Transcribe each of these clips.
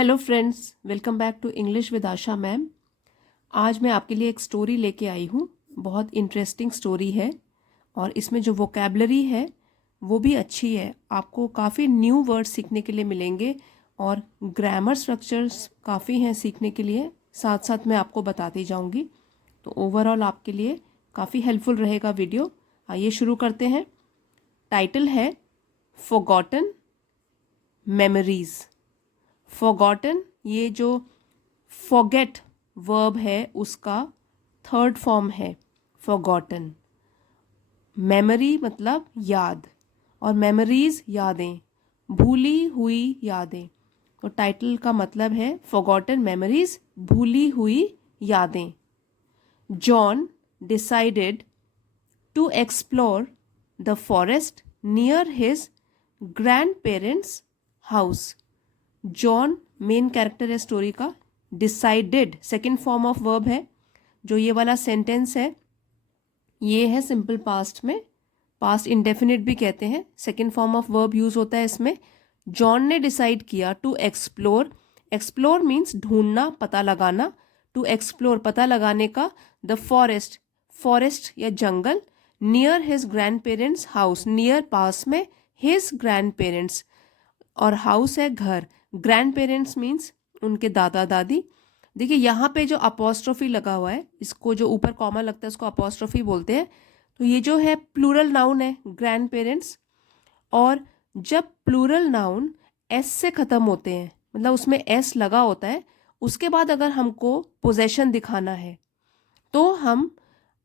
Hello friends, welcome back to English with Asha ma'am. आज मैं आपके लिए एक स्टोरी लेके आई हूँ। बहुत इंटरेस्टिंग स्टोरी है और इसमें जो वोकेबलरी है वो भी अच्छी है। आपको काफ़ी न्यू वर्ड सीखने के लिए मिलेंगे और ग्रामर स्ट्रक्चर्स काफ़ी हैं सीखने के लिए। साथ साथ मैं आपको बताती जाऊँगी, तो ओवरऑल आपके लिए काफ़ी हेल्पफुल रहेगा वीडियो। आइए शुरू करते हैं। टाइटल है फॉरगॉटन मेमोरीज। फॉरगॉटन, ये जो फॉरगेट वर्ब है उसका थर्ड फॉर्म है फॉरगॉटन। मेमोरी मतलब याद और मेमोरीज यादें, भूली हुई यादें। तो टाइटल का मतलब है फॉरगॉटन मेमोरीज, भूली हुई यादें। John decided to explore the forest near his grandparents house. John main character है स्टोरी का। Decided second form of verb है। जो ये वाला सेंटेंस है ये है सिंपल पास्ट में, पास्ट इंडेफिनिट भी कहते हैं। Second form of verb use होता है इसमें। जॉन ने डिसाइड किया टू एक्सप्लोर। एक्सप्लोर मीन्स ढूंढना, पता लगाना। टू एक्सप्लोर पता लगाने का। द फॉरेस्ट, फॉरेस्ट या जंगल। Near his grandparents house, near पास में, हिज ग्रैंड पेरेंट्स और हाउस है घर। ग्रैंड पेरेंट्स मीन्स उनके दादा दादी। देखिए यहाँ पे जो अपोस्ट्रोफी लगा हुआ है, इसको जो ऊपर कॉमा लगता है उसको अपोस्ट्रोफी बोलते हैं। तो ये जो है प्लूरल नाउन है ग्रैंड पेरेंट्स। और जब प्लूरल नाउन एस से ख़त्म होते हैं, मतलब उसमें एस लगा होता है, उसके बाद अगर हमको पोजेशन दिखाना है तो हम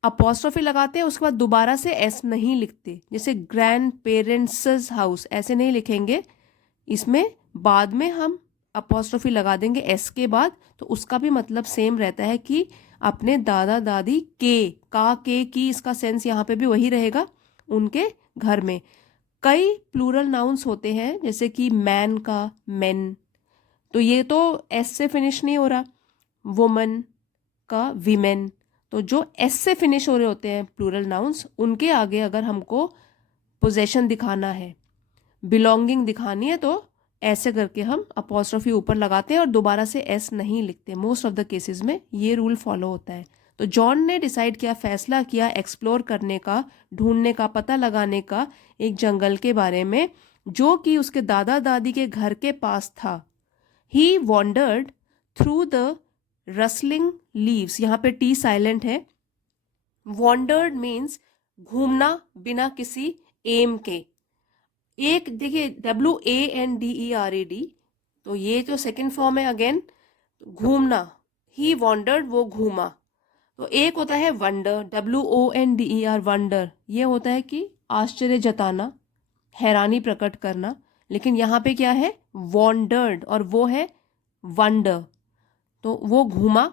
अपोस्ट्रोफी लगाते हैं। उसके बाद दोबारा से एस नहीं लिखते, जैसे ग्रैंड पेरेंट्स हाउस ऐसे नहीं लिखेंगे। इसमें बाद में हम अपोस्ट्रोफी लगा देंगे एस के बाद, तो उसका भी मतलब सेम रहता है कि अपने दादा दादी के, का के की, इसका सेंस यहाँ पे भी वही रहेगा, उनके घर में। कई प्लूरल नाउन्स होते हैं जैसे कि मैन का मेन, तो ये तो एस से फिनिश नहीं हो रहा। वुमन का वीमेन। तो जो एस से फिनिश हो रहे होते हैं प्लूरल नाउन्स, उनके आगे अगर हमको पोजेशन दिखाना है, बिलोंगिंग दिखानी है, तो ऐसे करके हम अपोस्ट्रोफी ऊपर लगाते हैं और दोबारा से एस नहीं लिखते। मोस्ट ऑफ द केसेस में ये रूल फॉलो होता है। तो जॉन ने डिसाइड किया, फैसला किया एक्सप्लोर करने का, ढूंढने का, पता लगाने का एक जंगल के बारे में जो कि उसके दादा दादी के घर के पास था। He wandered through the rustling leaves, यहाँ पे टी साइलेंट है। वॉन्डर्ड मीन्स घूमना बिना किसी एम के। एक देखिए WANDERED, तो ये जो सेकंड फॉर्म है अगेन घूमना। ही वॉन्डर्ड, वो घूमा। तो एक होता है वंडर, WONDER वंडर, ये होता है कि आश्चर्य जताना, हैरानी प्रकट करना। लेकिन यहाँ पे क्या है, वॉन्डर्ड, और वो है वंडर। तो वो घूमा।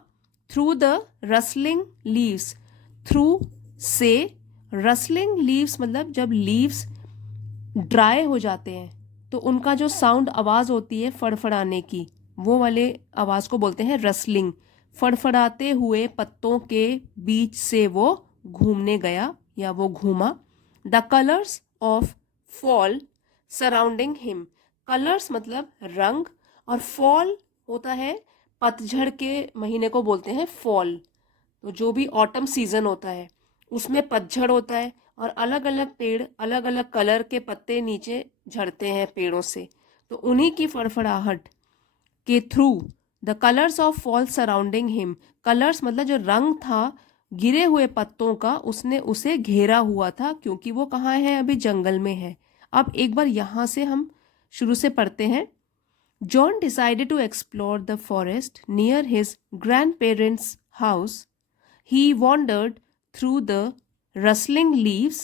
Through the rustling leaves, through से, रसलिंग लीव्स मतलब जब लीव्स ड्राई हो जाते हैं तो उनका जो साउंड आवाज़ होती है फड़फड़ाने की, वो वाले आवाज़ को बोलते हैं रसलिंग। फड़फड़ाते हुए पत्तों के बीच से वो घूमने गया या वो घूमा। The colours of fall surrounding him. Colours मतलब रंग, और फॉल होता है पतझड़ के महीने को बोलते हैं फॉल। तो जो भी ऑटम सीजन होता है उसमें पतझड़ होता है और अलग अलग पेड़ अलग अलग कलर के पत्ते नीचे झड़ते हैं पेड़ों से। तो उन्हीं की फड़फड़ाहट के through the colours of fall surrounding him. Colours मतलब जो रंग था गिरे हुए पत्तों का, उसने उसे घेरा हुआ था, क्योंकि वो कहाँ है, अभी जंगल में है। अब एक बार यहाँ से हम शुरू से पढ़ते हैं। John decided to explore the forest near his grandparents house. He wandered through the rustling leaves,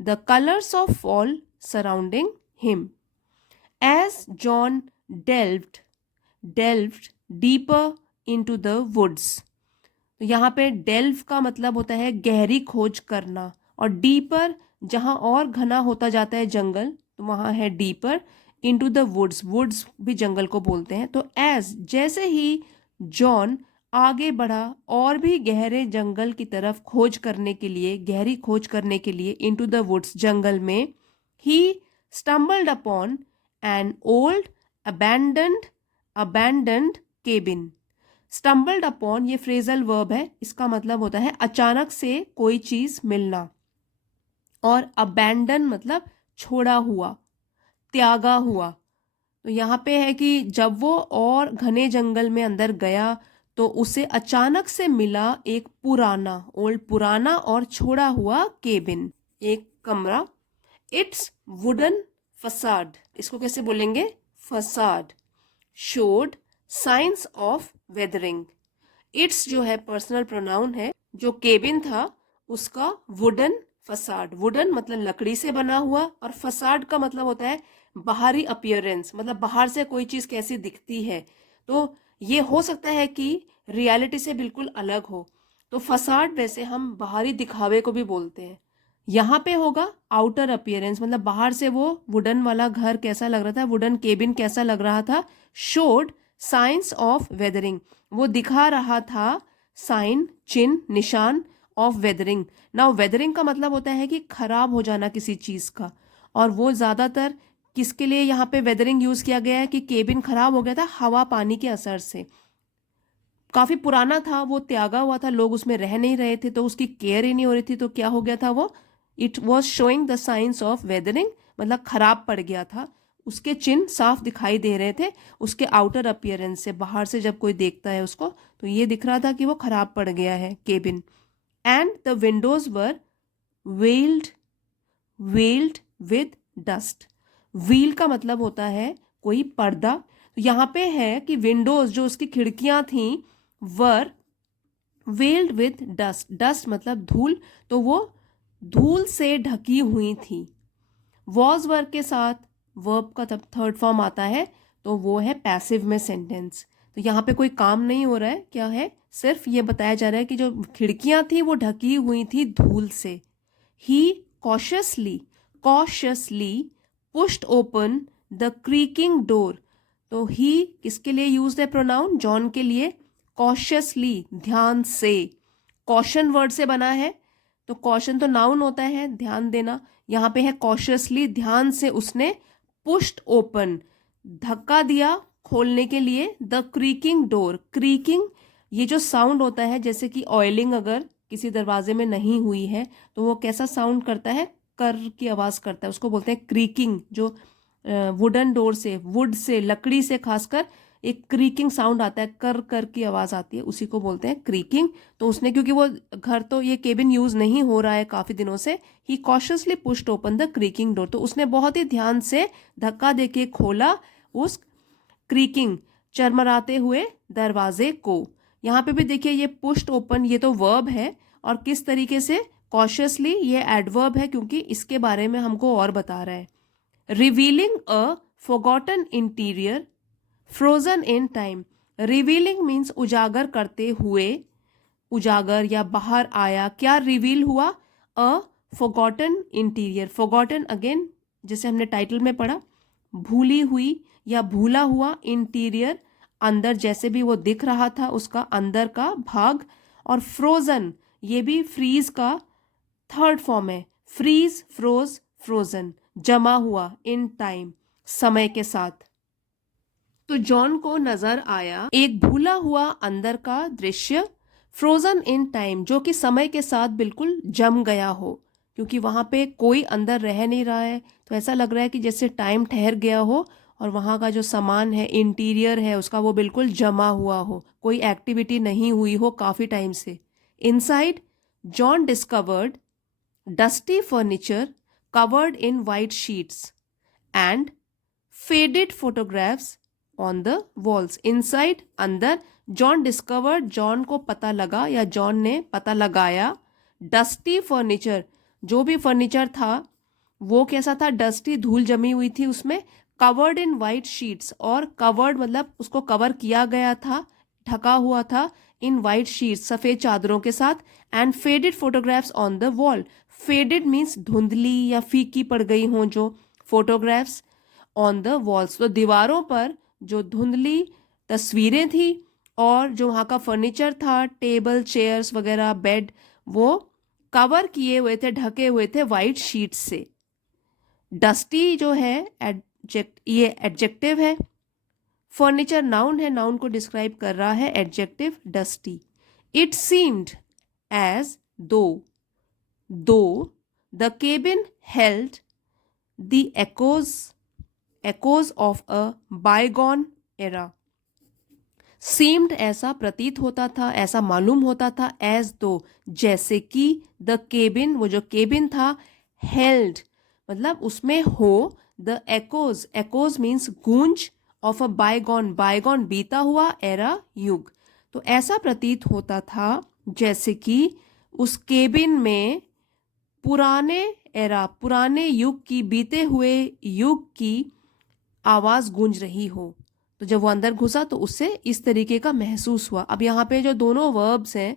the colors of fall surrounding him. As John delved deeper into the woods. तो यहाँ पे delve का मतलब होता है गहरी खोज करना, और deeper जहाँ और घना होता जाता है जंगल, तो वहाँ है deeper into the woods। woods भी जंगल को बोलते हैं। तो as, जैसे ही जॉन आगे बढ़ा और भी गहरे जंगल की तरफ खोज करने के लिए, गहरी खोज करने के लिए, इनटू द वुड्स जंगल में, he stumbled upon an old abandoned abandoned cabin. Stumbled upon ये phrasal verb है, इसका मतलब होता है अचानक से कोई चीज मिलना, और abandon मतलब छोड़ा हुआ, त्यागा हुआ। तो यहाँ पे है कि जब वो और घने जंगल में अंदर गया तो उसे अचानक से मिला एक पुराना और छोड़ा हुआ केबिन, एक कमरा। इट्स वुडन फसाड, इसको कैसे बोलेंगे, facade, showed science of weathering. It's जो है पर्सनल प्रोनाउन है, जो केबिन था उसका वुडन फसाड, वुडन मतलब लकड़ी से बना हुआ, और फसाड का मतलब होता है बाहरी अपीयरेंस, मतलब बाहर से कोई चीज कैसी दिखती है। तो ये हो सकता है कि रियलिटी से बिल्कुल अलग हो। तो फसाड वैसे हम बाहरी दिखावे को भी बोलते हैं। यहाँ पे होगा आउटर अपीयरेंस, मतलब बाहर से वो वुडन वाला घर कैसा लग रहा था, वुडन केबिन कैसा लग रहा था। शोड साइंस ऑफ वेदरिंग, वो दिखा रहा था साइन, चिन्ह, निशान ऑफ वेदरिंग। नाउ वेदरिंग का मतलब होता है कि खराब हो जाना किसी चीज का, और वो ज्यादातर किसके लिए यहाँ पे वेदरिंग यूज किया गया है कि केबिन खराब हो गया था हवा पानी के असर से, काफी पुराना था, वो त्यागा हुआ था, लोग उसमें रह नहीं रहे थे, तो उसकी केयर ही नहीं हो रही थी, तो क्या हो गया था वो, it was showing the science of weathering, मतलब खराब पड़ गया था, उसके चिन्ह साफ दिखाई दे रहे थे, उसके आउटर अपीयरेंस से, बाहर से जब कोई देखता है उसको तो ये दिख रहा था कि वो खराब पड़ गया है cabin. And the Windows were weld weld with dust. Wheel का मतलब होता है कोई पर्दा, तो यहाँ पे है कि विंडोज जो उसकी खिड़कियां थी वर वेल्ड विद डस्ट, डस्ट मतलब धूल, तो वो धूल से ढकी हुई थी। वॉज वर्ब के साथ वर्ब का तब थर्ड फॉर्म आता है तो वो है पैसिव में सेंटेंस। तो यहाँ पे कोई काम नहीं हो रहा है, क्या है, सिर्फ ये बताया जा रहा है कि जो खिड़कियां थी वो ढकी हुई थी धूल से। He cautiously pushed open the creaking door, तो ही किसके लिए यूज है प्रोनाउन, जॉन के लिए। कॉशियसली ध्यान से, कॉशन वर्ड से बना है, तो कॉशन तो नाउन होता है ध्यान देना, यहाँ पे है कॉशियसली ध्यान से उसने पुश्ड ओपन धक्का दिया खोलने के लिए द क्रीकिंग डोर। क्रीकिंग ये जो साउंड होता है, जैसे कि ऑयलिंग अगर किसी दरवाजे में नहीं हुई है तो वो कैसा साउंड करता है, कर की आवाज करता है, उसको बोलते हैं क्रीकिंग। जो वुडन डोर से, वुड से, लकड़ी से खासकर एक क्रीकिंग साउंड आता है, कर कर की आवाज आती है, उसी को बोलते हैं क्रीकिंग। तो उसने, क्योंकि वो घर तो ये केबिन यूज नहीं हो रहा है काफी दिनों से, he cautiously pushed open the creaking door, तो उसने बहुत ही ध्यान से धक्का देके खोला उस क्रीकिंग चरमराते हुए दरवाजे को। यहाँ पे भी देखिए ये पुश्ड ओपन, ये तो वर्ब है, और किस तरीके से, कॉशियसली ये एडवर्ब है, क्योंकि इसके बारे में हमको और बता रहा है। Revealing a forgotten interior frozen in time. Revealing means उजागर करते हुए, उजागर या बाहर आया, क्या रिवील हुआ, अ फॉरगॉटन इंटीरियर। फॉरगॉटन अगेन जैसे हमने टाइटल में पढ़ा, भूली हुई या भूला हुआ, इंटीरियर अंदर, जैसे भी वो दिख रहा था उसका अंदर का भाग, और फ्रोजन ये भी फ्रीज का थर्ड फॉर्म है, फ्रीज, फ्रोज, फ्रोजन, जमा हुआ, इन टाइम, समय के साथ। तो जॉन को नजर आया एक भूला हुआ अंदर का दृश्य, फ्रोजन इन टाइम, जो कि समय के साथ बिल्कुल जम गया हो, क्योंकि वहां पे कोई अंदर रह नहीं रहा है, तो ऐसा लग रहा है कि जैसे टाइम ठहर गया हो, और वहां का जो सामान है, इंटीरियर है उसका, वो बिल्कुल जमा हुआ हो, कोई एक्टिविटी नहीं हुई हो काफी टाइम से। Inside John discovered dusty furniture covered in white sheets and faded photographs on the walls. Inside अंदर, जॉन डिस्कवर्ड जॉन को पता लगा या जॉन ने पता लगाया, डस्टी फर्नीचर जो भी फर्नीचर था वो कैसा था, डस्टी धूल जमी हुई थी उसमें, कवर्ड इन वाइट शीट्स, और कवर्ड मतलब उसको कवर किया गया था, ढका हुआ था, इन वाइट शीट्स सफेद चादरों के साथ, and faded photographs on the wall. Faded means धुंधली या फीकी पड़ गई हों जो फोटोग्राफ्स, ऑन द वॉल्स तो दीवारों पर जो धुंधली तस्वीरें थी, और जो वहाँ का फर्नीचर था, टेबल चेयर्स वगैरह बेड, वो कवर किए हुए थे, ढके हुए थे वाइट शीट से। डस्टी जो है ये एडजेक्टिव है, फर्नीचर नाउन है, नाउन को डिस्क्राइब कर रहा है. Adjective dusty. It seemed as though the cabin held the echoes of a bygone era. seemed ऐसा प्रतीत होता था, ऐसा मालूम होता था. as though जैसे कि. the cabin वो जो केबिन था. held मतलब उसमें हो. the echoes means गूंज. of a bygone बीता हुआ. era युग. तो ऐसा प्रतीत होता था जैसे कि उस केबिन में पुराने युग की, बीते हुए युग की आवाज गूंज रही हो. तो जब वो अंदर घुसा तो उससे इस तरीके का महसूस हुआ. अब यहाँ पे जो दोनों वर्ब्स हैं,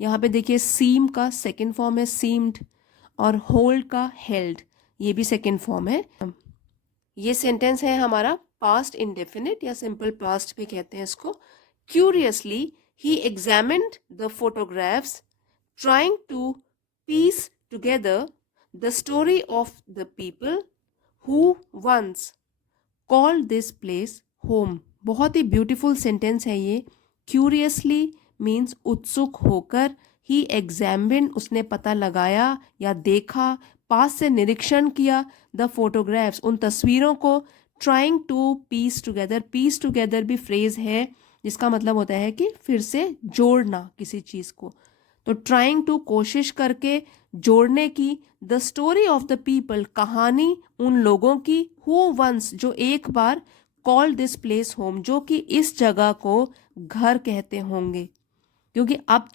यहाँ पे देखिए सीम का सेकंड फॉर्म है सीम्ड, और होल्ड का हेल्ड, ये भी सेकंड फॉर्म है. ये सेंटेंस है हमारा पास्ट इंडेफिनिट या सिंपल पास्ट भी कहते हैं इसको. Curiously he examined the photographs trying to piece together the story of the people who once call this place home. बहुत ही ब्यूटीफुल सेंटेंस है ये. क्यूरियसली मीन्स उत्सुक होकर. ही एग्जामिन उसने पता लगाया या देखा, पास से निरीक्षण किया. द फोटोग्राफ्स उन तस्वीरों को. ट्राइंग टू पीस टुगेदर भी फ्रेज है जिसका मतलब होता है कि फिर से जोड़ना किसी चीज़ को. तो ट्राइंग टू कोशिश करके जोड़ने की. The story of the people कहानी उन लोगों की. हु वंस जो एक बार. कॉल दिस प्लेस होम जो कि इस जगह को घर कहते होंगे. क्योंकि अब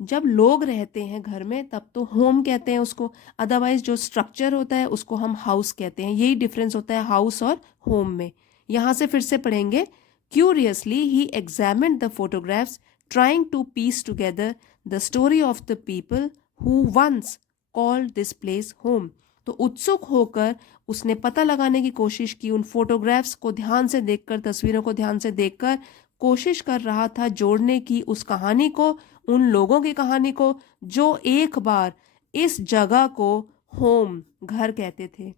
जब लोग रहते हैं घर में तब तो होम कहते हैं उसको. अदरवाइज जो स्ट्रक्चर होता है उसको हम हाउस कहते हैं. यही डिफरेंस होता है हाउस और होम में. यहाँ से फिर से पढ़ेंगे. Curiously he examined the photographs trying to piece together the story of the people who once called this place home. तो उत्सुक होकर उसने पता लगाने की कोशिश की. उन फोटोग्राफ्स को ध्यान से देखकर, तस्वीरों को ध्यान से देखकर कोशिश कर रहा था जोड़ने की उस कहानी को, उन लोगों की कहानी को जो एक बार इस जगह को होम घर कहते थे.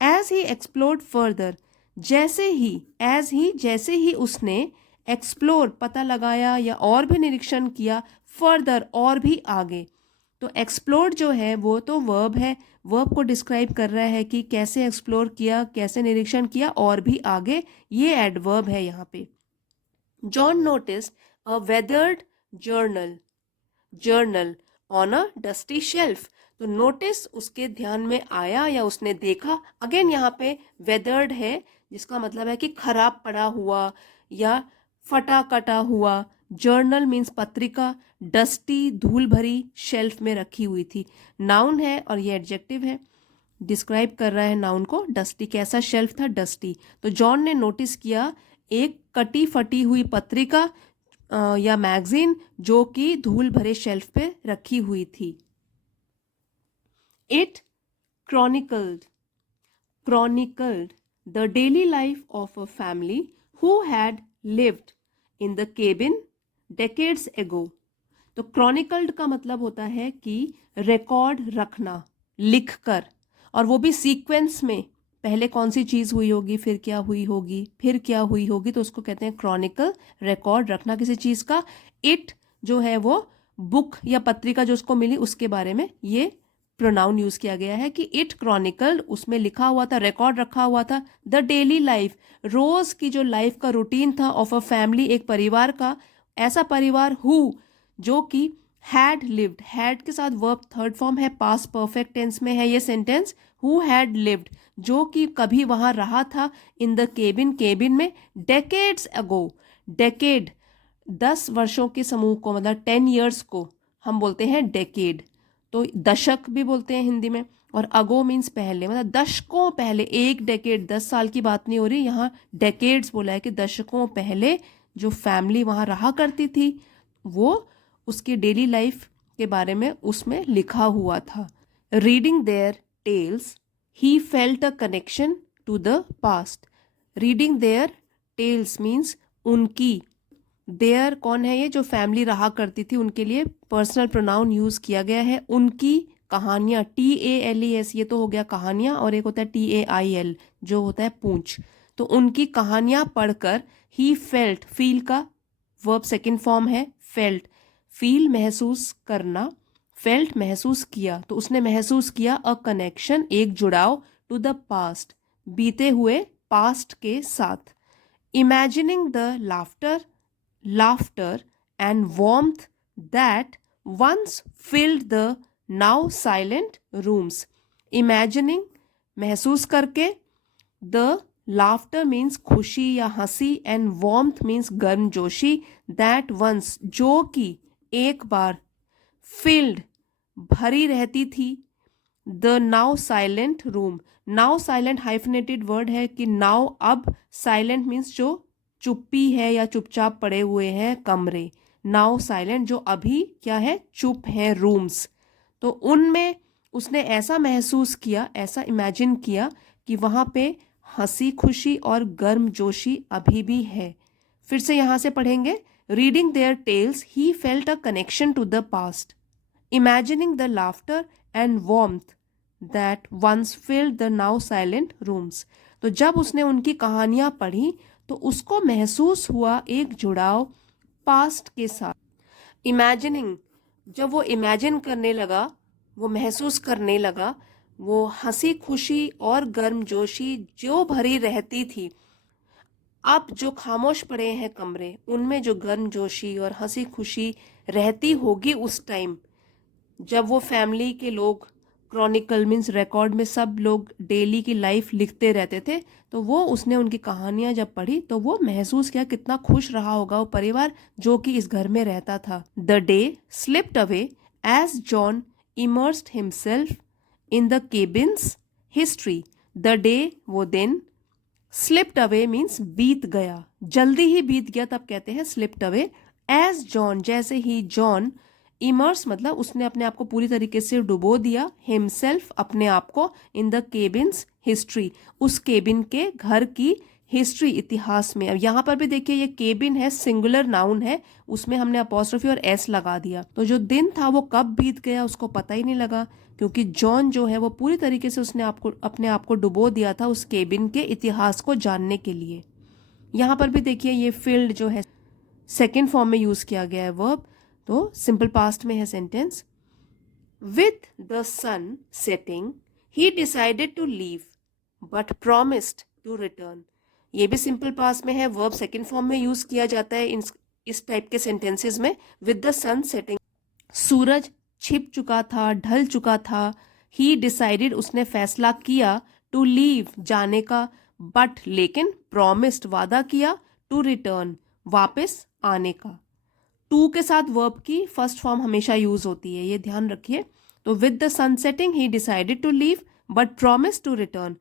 एज ही एक्सप्लोर्ड फर्दर जैसे ही उसने एक्सप्लोर पता लगाया या और भी निरीक्षण किया. फर्दर और भी आगे. तो एक्सप्लोर जो है वो तो वर्ब है. वर्ब को डिस्क्राइब कर रहा है कि कैसे एक्सप्लोर किया, कैसे निरीक्षण किया और भी आगे. ये एडवर्ब है यहाँ पे. John noticed a weathered journal on a dusty shelf. तो नोटिस उसके ध्यान में आया या उसने देखा. अगेन यहाँ पे वेदर्ड है जिसका मतलब है कि खराब पड़ा हुआ या फटा कटा हुआ. जर्नल मीन्स पत्रिका. डस्टी धूल भरी शेल्फ में रखी हुई थी. नाउन है और ये एडजेक्टिव है. डिस्क्राइब कर रहा है नाउन को. डस्टी कैसा शेल्फ था, डस्टी. तो जॉन ने नोटिस किया एक कटी फटी हुई पत्रिका या मैगजीन जो कि धूल भरे शेल्फ पे रखी हुई थी. It chronicled the daily life of a family who had lived in the cabin decades ago. तो chronicled का मतलब होता है कि रिकॉर्ड रखना, लिखकर, और वो भी सीक्वेंस में. पहले कौन सी चीज़ हुई होगी, फिर क्या हुई होगी, फिर क्या हुई होगी, तो उसको कहते हैं क्रॉनिकल. रिकॉर्ड रखना किसी चीज़ का. इट जो है वो बुक या पत्रिका जो उसको मिली उसके बारे में ये प्रोनाउन यूज किया गया है कि इट क्रॉनिकल्ड. उसमें लिखा हुआ था, रिकॉर्ड रखा हुआ था. द डेली लाइफ रोज की जो लाइफ का रूटीन था. ऑफ अ फैमिली एक परिवार का. ऐसा परिवार हु जो कि हैड लिव्ड. हैड के साथ वर्ब थर्ड फॉर्म है, पास्ट परफेक्ट टेंस में है ये सेंटेंस. हु हैड लिव्ड जो कि कभी वहां रहा था. इन द केबिन में. डेकेड्स अगो. डेकेड 10 वर्षों के समूह को मतलब 10 years को हम बोलते हैं डेकेड. तो दशक भी बोलते हैं हिंदी में. और अगो मीन्स पहले, मतलब दशकों पहले. एक डेकेड 10 साल की बात नहीं हो रही यहाँ. डेकेड्स बोला है कि दशकों पहले जो फैमिली वहाँ रहा करती थी वो उसकी डेली लाइफ के बारे में उसमें लिखा हुआ था. Reading their tales he felt a connection to the past. Reading their tales means उनकी. देयर कौन है, ये जो फैमिली रहा करती थी उनके लिए पर्सनल प्रोनाउन यूज किया गया है. उनकी कहानियाँ. TALES ये तो हो गया कहानियाँ, और एक होता है TAIL जो होता है पूंछ. तो उनकी कहानियां पढ़कर ही फेल्ट, फील का वर्ब सेकंड फॉर्म है फेल्ट, फील महसूस करना, फेल्ट महसूस किया, तो उसने महसूस किया अ कनेक्शन, एक जुड़ाव, टू द पास्ट, बीते हुए पास्ट के साथ, imagining the laughter and warmth that once filled the now silent rooms, imagining महसूस करके, द लाफ्टर मीन्स खुशी या हंसी, एंड वार्मथ मीन्स गर्मजोशी, दैट वंस जो कि एक बार, फिल्ड भरी रहती थी, the now silent room, now silent hyphenated word है कि नाउ अब, साइलेंट मीन्स जो चुप्पी है या चुपचाप पड़े हुए हैं कमरे, नाउ साइलेंट जो अभी क्या है, चुप है रूम्स, तो उनमें उसने ऐसा महसूस किया, ऐसा इमेजिन किया कि वहाँ पे हंसी खुशी और गर्मजोशी अभी भी है। फिर से यहाँ से पढ़ेंगे, reading their tales he felt a connection to the past, imagining the laughter and warmth that once filled the now silent rooms। तो जब उसने उनकी कहानियां पढ़ी तो उसको महसूस हुआ एक जुड़ाव पास्ट के साथ। इमेजिनिंग, जब वो इमेजिन करने लगा, वो महसूस करने लगा, वो हंसी खुशी और गर्मजोशी जो भरी रहती थी, अब जो खामोश पड़े हैं कमरे, उनमें जो गर्मजोशी और हंसी खुशी रहती होगी उस टाइम जब वो फैमिली के लोग क्रॉनिकल मीन्स रिकॉर्ड में सब लोग डेली की लाइफ लिखते रहते थे, तो वो उसने उनकी कहानियां जब पढ़ी तो वो महसूस किया कितना खुश रहा होगा वो परिवार जो कि इस घर में रहता था। The day slipped away as John immersed himself in the cabin's history, the day वो दिन, स्लिप्ड अवे मीन्स बीत गया, जल्दी ही बीत गया, तब कहते हैं स्लिप्ड अवे, एज जॉन जैसे ही जॉन, इमर्स मतलब उसने अपने आप को पूरी तरीके से डुबो दिया, हिमसेल्फ अपने आप को, इन द केबिन्स हिस्ट्री उस केबिन के घर की हिस्ट्री इतिहास में। अब यहाँ पर भी देखिए ये केबिन है, सिंगुलर नाउन है, उसमें हमने अपोस्ट्रोफी और एस लगा दिया, तो जो दिन था वो कब बीत गया उसको पता ही नहीं लगा, क्योंकि जॉन जो है वो पूरी तरीके से उसने अपने आप को डुबो दिया था उस केबिन के इतिहास को जानने के लिए। यहाँ पर भी देखिए ये फील्ड जो है सेकेंड फॉर्म में यूज किया गया है वर्ब, तो सिंपल पास्ट में है sentence, with the sun setting he decided to leave but promised to return, ये भी सिंपल पास्ट में है, वर्ब सेकेंड फॉर्म में यूज किया जाता है इस टाइप के सेंटेंसेस में। विद द सन सेटिंग, सूरज छिप चुका था, ढल चुका था, ही डिसाइडेड उसने फैसला किया, टू लीव जाने का, बट लेकिन, प्रॉमिस्ड वादा किया, टू रिटर्न वापस आने का। टू के साथ वर्ब की फर्स्ट फॉर्म हमेशा यूज होती है, ये ध्यान रखिए। तो with the sun setting he decided to leave but promise to return,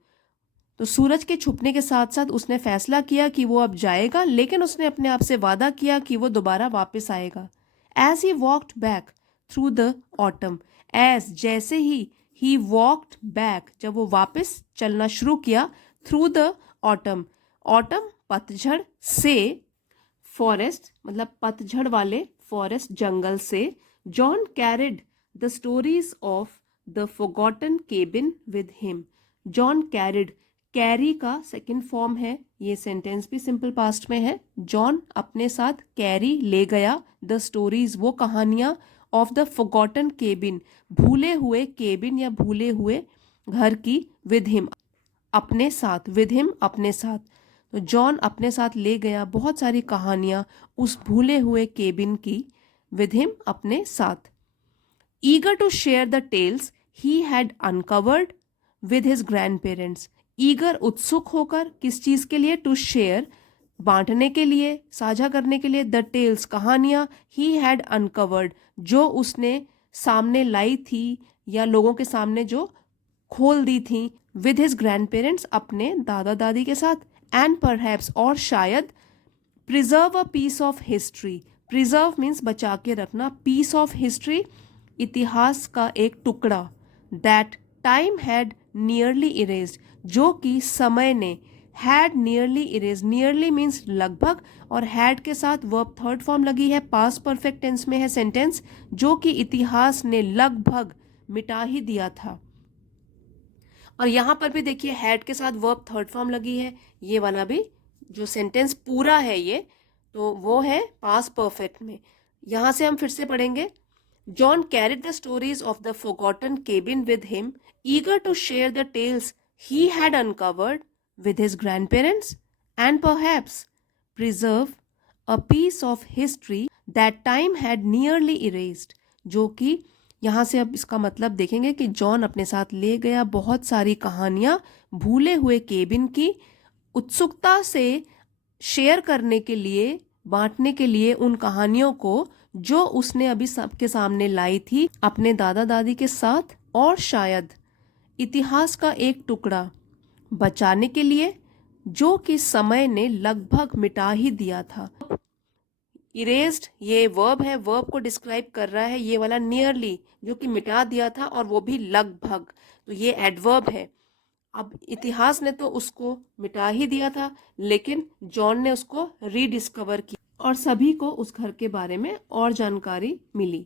तो सूरज के छुपने के साथ साथ उसने फैसला किया कि वो अब जाएगा, लेकिन उसने अपने आप से वादा किया कि वो दोबारा वापस आएगा। As he walked back through the autumn, as जैसे ही वॉक्ड बैक जब वो वापस चलना शुरू किया, थ्रू द ऑटम, ऑटम पतझड़ से, फॉरेस्ट मतलब पतझड़ वाले फॉरेस्ट जंगल से, John carried the stories of the forgotten cabin with him, John carried, carry का सेकंड फॉर्म है, ये सेंटेंस भी सिंपल पास्ट में है, जॉन अपने साथ कैरी ले गया, द स्टोरीज वो कहानियां, ऑफ द फॉरगॉटन केबिन भूले हुए केबिन या भूले हुए घर की, विद हिम अपने साथ, विद हिम अपने साथ, तो जॉन अपने साथ ले गया बहुत सारी कहानियां उस भूले हुए केबिन की, विद हिम अपने साथ। Eager to share the tales he had uncovered with his grandparents, eager उत्सुक होकर किस चीज के लिए, टू शेयर बांटने के लिए, साझा करने के लिए, द टेल्स कहानियां, ही हैड अनकवर्ड जो उसने सामने लाई थी या लोगों के सामने जो खोल दी थी, विद हिज ग्रैंड पेरेंट्स अपने दादा दादी के साथ, एंड परहैप्स और शायद, preserve a piece of history, preserve means बचा के रखना, पीस ऑफ हिस्ट्री इतिहास का एक टुकड़ा, that time had nearly erased जो कि समय ने, had nearly erase, nearly means लगभग, और हैड के साथ वर्ब थर्ड फॉर्म लगी है, पास्ट परफेक्ट टेंस में है सेंटेंस, जो कि इतिहास ने लगभग मिटा ही दिया था। और यहाँ पर भी देखिए हैड के साथ वर्ब थर्ड फॉर्म लगी है, ये वाला भी जो सेंटेंस पूरा है ये, तो वो है पास्ट परफेक्ट में। यहाँ से हम फिर से पढ़ेंगे। John carried the stories of the forgotten cabin with him, eager to share the tales he had uncovered with his grandparents and perhaps preserve a piece of history that time had nearly erased। जो कि यहाँ से अब इसका मतलब देखेंगे कि John अपने साथ ले गया बहुत सारी कहानियाँ भूले हुए केबिन की, उत्सुकता से शेयर करने के लिए, बांटने के लिए उन कहानियों को जो उसने अभी सबके सामने लाई थी अपने दादा दादी के साथ, और शायद इतिहास का एक टुकड़ा बचाने के लिए जो कि समय ने लगभग मिटा ही दिया था। इरेज्ड ये वर्ब है, वर्ब को डिस्क्राइब कर रहा है ये वाला नियरली, जो कि मिटा दिया था और वो भी लगभग, तो ये एडवर्ब है। अब इतिहास ने तो उसको मिटा ही दिया था, लेकिन जॉन ने उसको रीडिस्कवर किया और सभी को उस घर के बारे में और जानकारी मिली।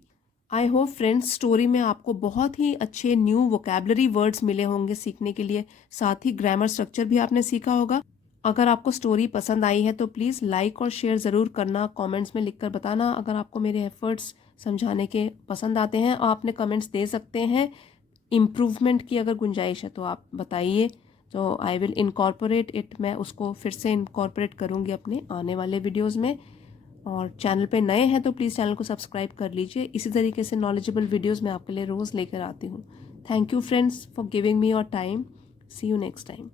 आई होप फ्रेंड्स स्टोरी में आपको बहुत ही अच्छे न्यू वोकैबलरी वर्ड्स मिले होंगे सीखने के लिए, साथ ही ग्रामर स्ट्रक्चर भी आपने सीखा होगा। अगर आपको स्टोरी पसंद आई है तो प्लीज़ लाइक और शेयर ज़रूर करना, कमेंट्स में लिखकर बताना। अगर आपको मेरे एफर्ट्स समझाने के पसंद आते हैं, आपने कमेंट्स दे सकते हैं। इम्प्रूवमेंट की अगर गुंजाइश है तो आप बताइए, तो आई विल इनकॉर्पोरेट इट, मैं उसको फिर से इनकॉर्पोरेट करूँगी अपने आने वाले वीडियोज़ में। और चैनल पे नए हैं तो प्लीज़ चैनल को सब्सक्राइब कर लीजिए। इसी तरीके से नॉलेजेबल वीडियोस मैं आपके लिए रोज़ लेकर आती हूँ। Thank you friends for giving me your time. See you next time.